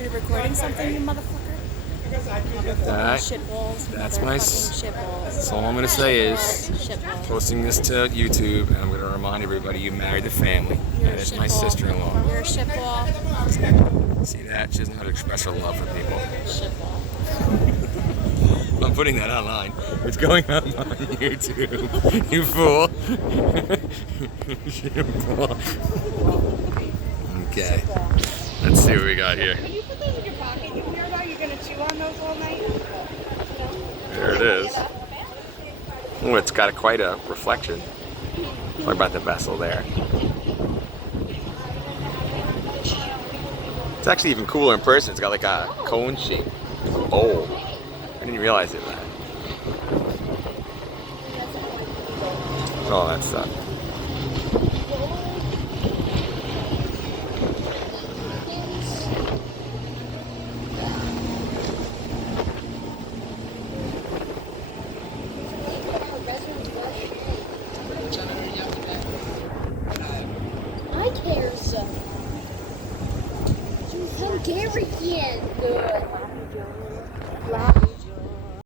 Are you recording something, you motherfucker? That's my. Shitballs. That's all I'm gonna say is Shitballs. posting this to YouTube, and I'm gonna remind everybody you married the family, You're and a it's my shitball. sister-in-law. You're a shitball. See that? She doesn't know how to express her love for people. Shitball. I'm putting that online. It's going up on YouTube. You fool. Shitball. Okay. Let's see what we got here. Can you put those in your pocket, you weirdo? You're gonna chew on those all night? There it is. Oh, it's got quite a reflection. Talk about the vessel there. It's actually even cooler in person. It's got like a cone shape. It's a bowl. I didn't realize it, man. All that stuff. I care so. Hungarian. Good.